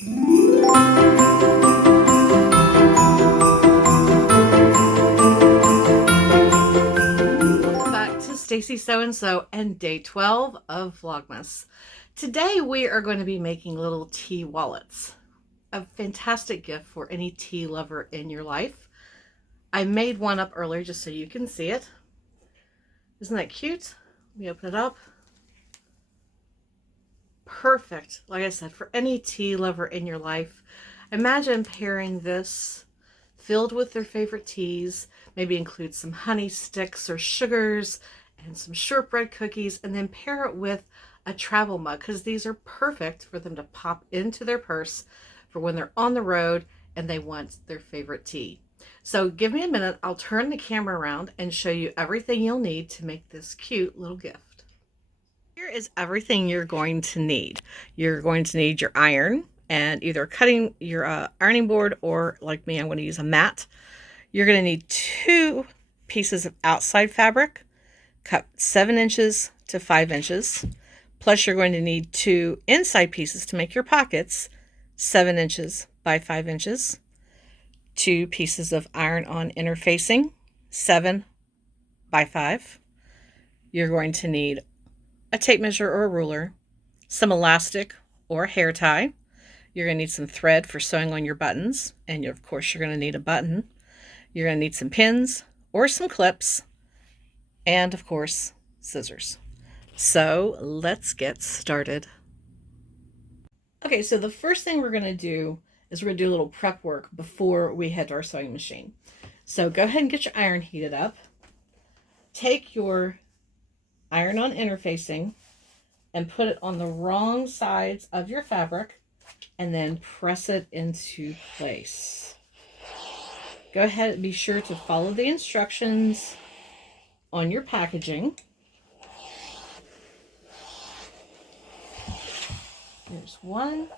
Back to Stacy So-and-so and day 12 of Vlogmas. Today we are going to be making little tea wallets. A fantastic gift for any tea lover in your life. I made one up earlier just so you can see it. Isn't that cute? Let me open it up. Perfect, like I said, for any tea lover in your life. Imagine pairing this filled with their favorite teas, maybe include some honey sticks or sugars and some shortbread cookies, and then pair it with a travel mug, because these are perfect for them to pop into their purse for when they're on the road and they want their favorite tea. So give me a minute, I'll turn the camera around and show you everything you'll need to make this cute little gift. Here is everything you're going to need. You're going to need your iron and either cutting your ironing board, or like me, I'm going to use a mat. You're going to need 2 pieces of outside fabric, cut 7 inches to 5 inches. Plus you're going to need 2 inside pieces to make your pockets, 7 inches by 5 inches. 2 pieces of iron-on interfacing, 7 by 5. You're going to need a tape measure or a ruler, some elastic or hair tie. You're going to need some thread for sewing on your buttons, and of course you're going to need a button. You're going to need some pins or some clips, and of course scissors. So let's get started. Okay, so the first thing we're going to do is we're going to do a little prep work before we head to our sewing machine. So go ahead and get your iron heated up. Take your iron-on interfacing and put it on the wrong sides of your fabric and then press it into place. Go ahead and be sure to follow the instructions on your packaging. Here's one,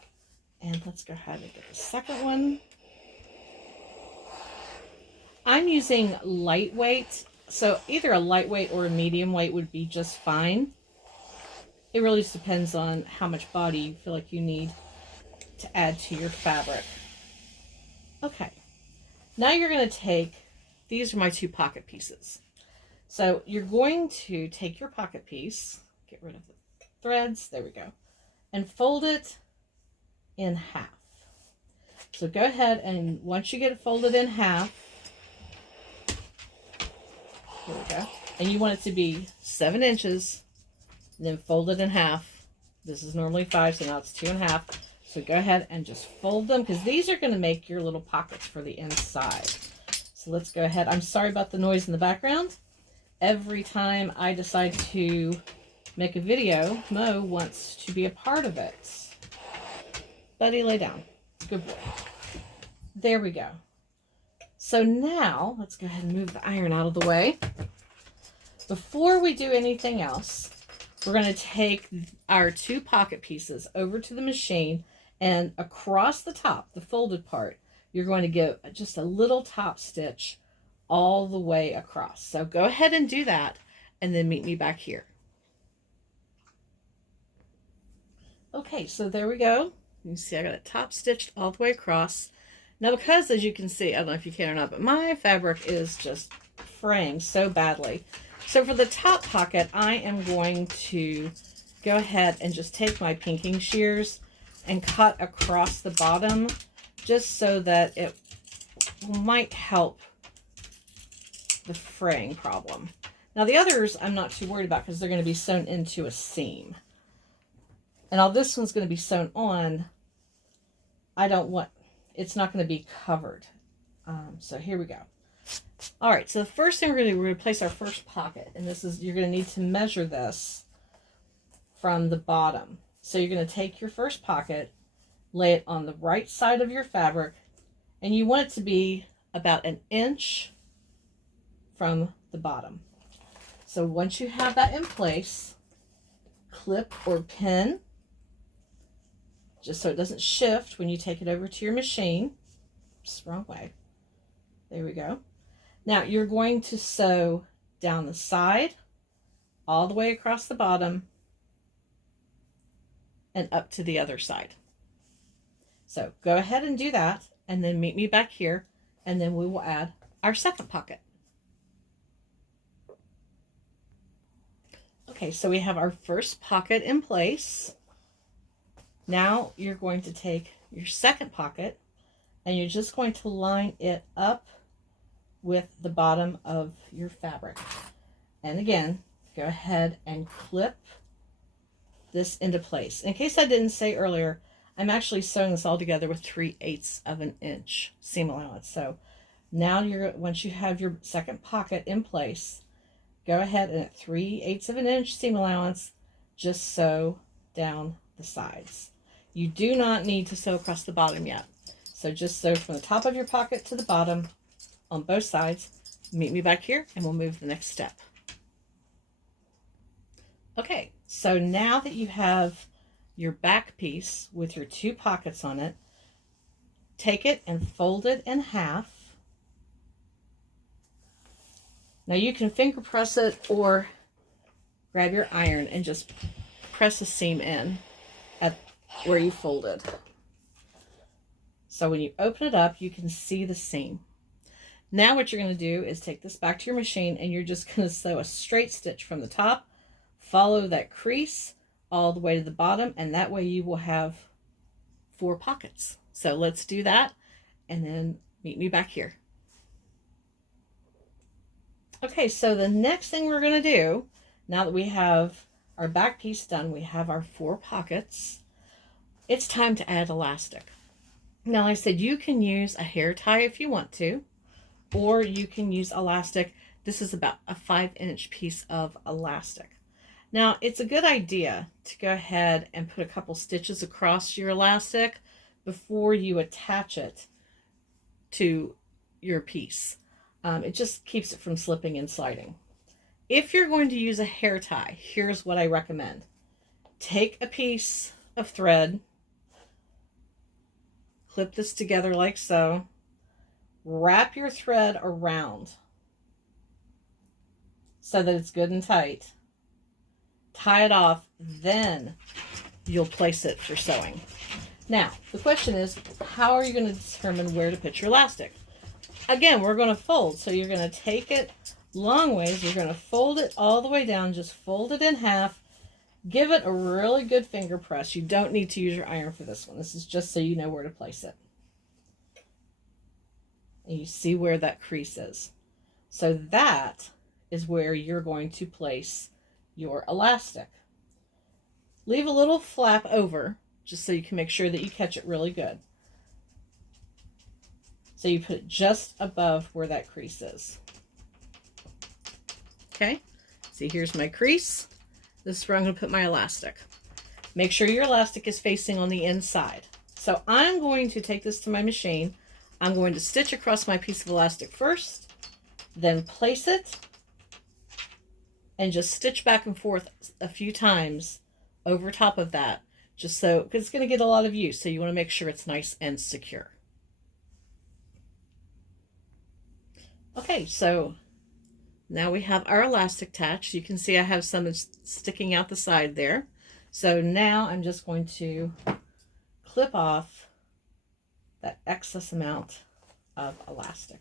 and let's go ahead and get the second one. I'm using lightweight, so either a lightweight or a medium weight would be just fine. It really just depends on how much body you feel like you need to add to your fabric. Okay, now you're going to take, these are my 2 pocket pieces. So you're going to take your pocket piece, get rid of the threads, there we go, and fold it in half. So go ahead, and once you get it folded in half, here we go, and you want it to be 7 inches, and then fold it in half. This is normally 5, so now it's 2.5. So go ahead and just fold them, because these are going to make your little pockets for the inside. So let's go ahead. I'm sorry about the noise in the background. Every time I decide to make a video, Mo wants to be a part of it. Buddy, lay down. Good boy. There we go. So now, let's go ahead and move the iron out of the way. Before we do anything else, we're going to take our 2 pocket pieces over to the machine, and across the top, the folded part, you're going to give just a little top stitch all the way across. So go ahead and do that, and then meet me back here. Okay, so there we go. You can see I got it top stitched all the way across. Now, because as you can see, I don't know if you can or not, but my fabric is just fraying so badly. So for the top pocket, I am going to go ahead and just take my pinking shears and cut across the bottom, just so that it might help the fraying problem. Now the others I'm not too worried about, because they're going to be sewn into a seam. And all this one's going to be sewn on. I don't want, it's not going to be covered. So here we go. All right, so the first thing we're going to do, we're going to place our first pocket. And this is, you're going to need to measure this from the bottom. So you're going to take your first pocket, lay it on the right side of your fabric, and you want it to be about 1 inch from the bottom. So once you have that in place, clip or pin, just so it doesn't shift when you take it over to your machine. Oops, wrong way. There we go. Now you're going to sew down the side, all the way across the bottom, and up to the other side. So go ahead and do that, and then meet me back here, and then we will add our second pocket. Okay, so we have our first pocket in place. Now you're going to take your second pocket and you're just going to line it up with the bottom of your fabric. And again, go ahead and clip this into place. In case I didn't say earlier, I'm actually sewing this all together with 3/8 of an inch seam allowance. So now once you have your second pocket in place, go ahead and at 3/8 of an inch seam allowance, just sew down the sides. You do not need to sew across the bottom yet. So just sew from the top of your pocket to the bottom on both sides. Meet me back here and we'll move to the next step. Okay, so now that you have your back piece with your 2 pockets on it, take it and fold it in half. Now you can finger press it or grab your iron and just press a seam in at where you folded. So when you open it up, you can see the seam. Now what you're going to do is take this back to your machine and you're just going to sew a straight stitch from the top, follow that crease all the way to the bottom, and that way you will have 4 pockets. So let's do that and then meet me back here. Okay, so the next thing we're going to do, now that we have our back piece done, we have our 4 pockets, it's time to add elastic. Now, like I said, you can use a hair tie if you want to, or you can use elastic. This is about a 5-inch piece of elastic. Now, it's a good idea to go ahead and put a couple stitches across your elastic before you attach it to your piece. It just keeps it from slipping and sliding. If you're going to use a hair tie, here's what I recommend. Take a piece of thread, clip this together like so, wrap your thread around so that it's good and tight, tie it off, then you'll place it for sewing. Now, the question is, how are you going to determine where to put your elastic? Again, we're going to fold, so you're going to take it long ways, you're going to fold it all the way down, just fold it in half, give it a really good finger press. You don't need to use your iron for this one. This is just so you know where to place it. And you see where that crease is. So that is where you're going to place your elastic. Leave a little flap over, just so you can make sure that you catch it really good. So you put it just above where that crease is. Okay, see, here's my crease. This is where I'm going to put my elastic. Make sure your elastic is facing on the inside. So I'm going to take this to my machine. I'm going to stitch across my piece of elastic first, then place it, and just stitch back and forth a few times over top of that, just so, because it's going to get a lot of use, so you want to make sure it's nice and secure. Okay, so now we have our elastic attached. You can see I have some sticking out the side there. So now I'm just going to clip off that excess amount of elastic.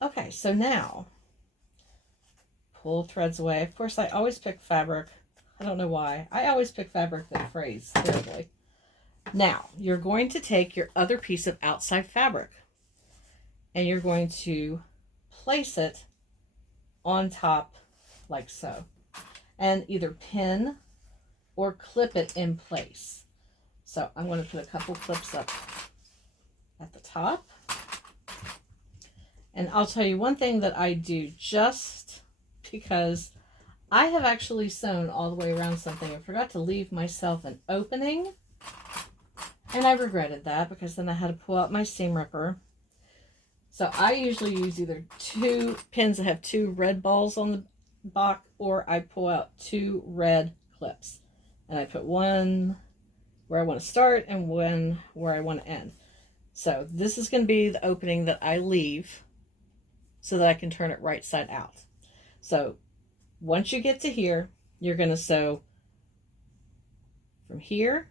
Okay, so now pull threads away. Of course, I always pick fabric. I don't know why. I always pick fabric that frays terribly. Now, you're going to take your other piece of outside fabric and you're going to place it on top like so, and either pin or clip it in place. So I'm going to put a couple clips up at the top. And I'll tell you one thing that I do, just because I have actually sewn all the way around something. I forgot to leave myself an opening, and I regretted that because then I had to pull out my seam ripper. So I usually use either 2 pins that have 2 red balls on the back, or I pull out 2 red clips. And I put one where I want to start and one where I want to end. So this is going to be the opening that I leave so that I can turn it right side out. So once you get to here, you're going to sew from here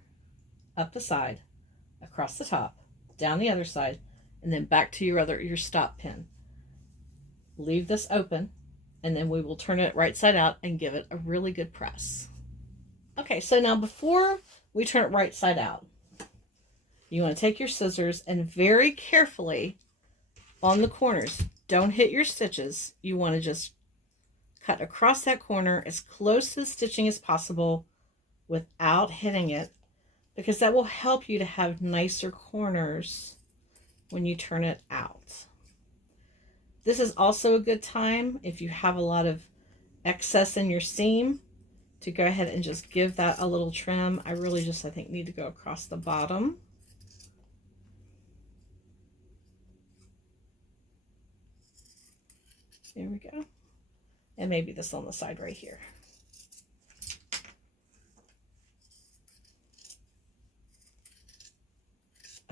up the side, across the top, down the other side, and then back to your stop pin. Leave this open, and then we will turn it right side out and give it a really good press. Okay, so now before we turn it right side out, you want to take your scissors and very carefully on the corners, don't hit your stitches. You want to just cut across that corner as close to the stitching as possible without hitting it, because that will help you to have nicer corners when you turn it out. This is also a good time if you have a lot of excess in your seam to go ahead and just give that a little trim. I really just, I think, need to go across the bottom. There we go. And maybe this on the side right here.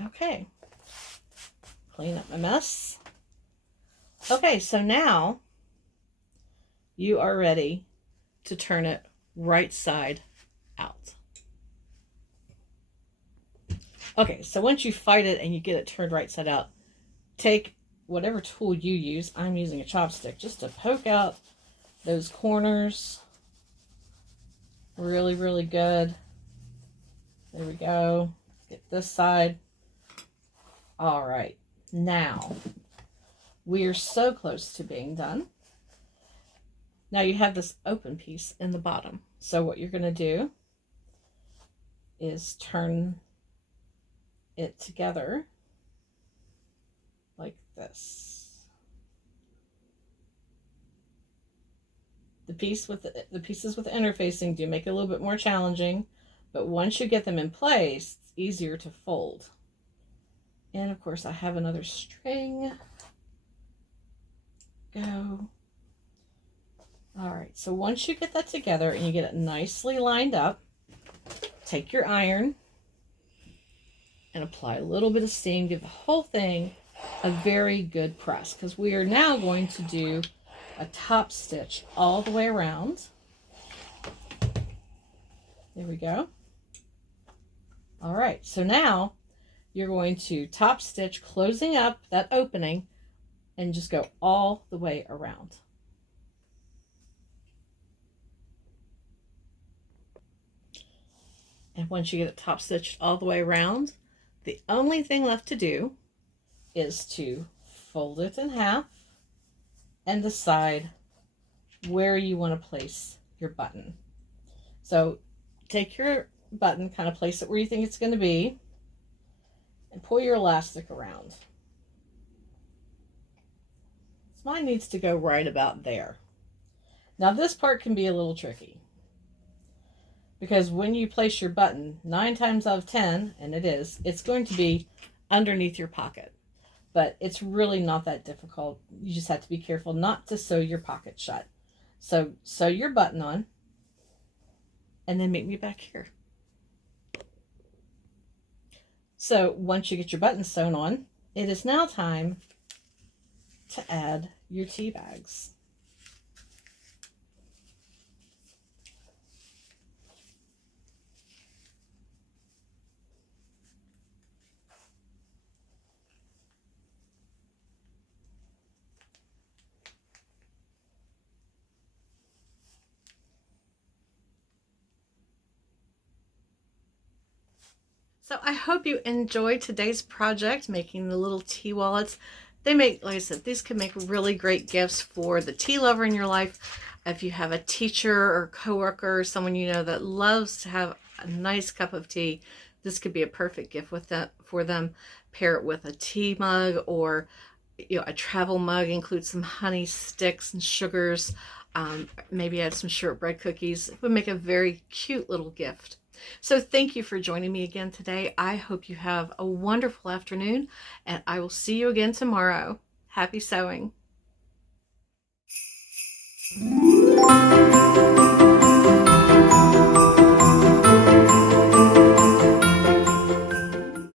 Okay. Clean up my mess. Okay, so now you are ready to turn it right side out. Okay, so once you fight it and you get it turned right side out, take whatever tool you use. I'm using a chopstick just to poke out those corners really, really good. There we go. Get this side. All right, now we are so close to being done. Now you have this open piece in the bottom. So what you're going to do is turn it together like this. The pieces with the interfacing do make it a little bit more challenging, but once you get them in place, it's easier to fold. And of course I have another string. Go. All right, so once you get that together and you get it nicely lined up, take your iron and apply a little bit of steam. Give the whole thing a very good press, because we are now going to do a top stitch all the way around. There we go. All right, so now you're going to top stitch, closing up that opening, and just go all the way around. And once you get it top stitched all the way around, the only thing left to do is to fold it in half and decide where you want to place your button. So take your button, kind of place it where you think it's going to be, and pull your elastic around. So mine needs to go right about there. Now this part can be a little tricky, because when you place your button, 9 times out of 10, and it is, it's going to be underneath your pocket. But it's really not that difficult. You just have to be careful not to sew your pocket shut. So sew your button on, and then meet me back here. So once you get your button sewn on, it is now time to add your tea bags. So I hope you enjoyed today's project, making the little tea wallets. They make, like I said, these can make really great gifts for the tea lover in your life. If you have a teacher or coworker or someone you know that loves to have a nice cup of tea, this could be a perfect gift for them. Pair it with a tea mug, or a travel mug. Include some honey sticks and sugars. Maybe add some shortbread cookies. It would make a very cute little gift. So thank you for joining me again today. I hope you have a wonderful afternoon, and I will see you again tomorrow. Happy sewing.